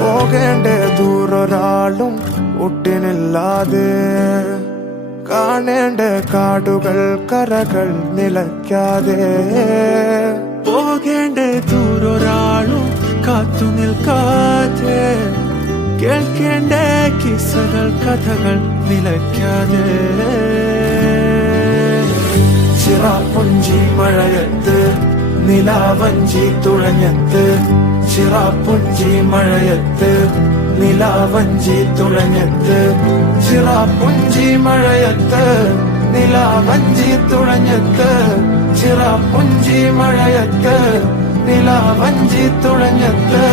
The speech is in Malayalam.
പോകേണ്ട ദൂരൊരാളും ഒട്ടിനില്ലാതെ, കാണേണ്ട കാടുകൾ കരകൾ നിലയ്ക്കാതെ. പോകേണ്ട ദൂരൊരാളും കാത്തു നിൽക്കാതെ, കേൾക്കേണ്ട കിസ്സകൾ കഥകൾ നിലയ്ക്കാതെ. ചിറാപ്പുഞ്ചി മഴയത്ത് നിലാവഞ്ചി തുഴഞ്ഞത്ത്, ചിറാപ്പുഞ്ചി മഴയത്ത് നിലാവഞ്ചി തുഴഞ്ഞത്ത്, ചിറാപ്പുഞ്ചി മഴയത്ത് നിലാവഞ്ചി തുഴഞ്ഞത്ത്, ചിറാപ്പുഞ്ചി മഴയത്ത് നിലാവഞ്ചി തുഴഞ്ഞത്ത്.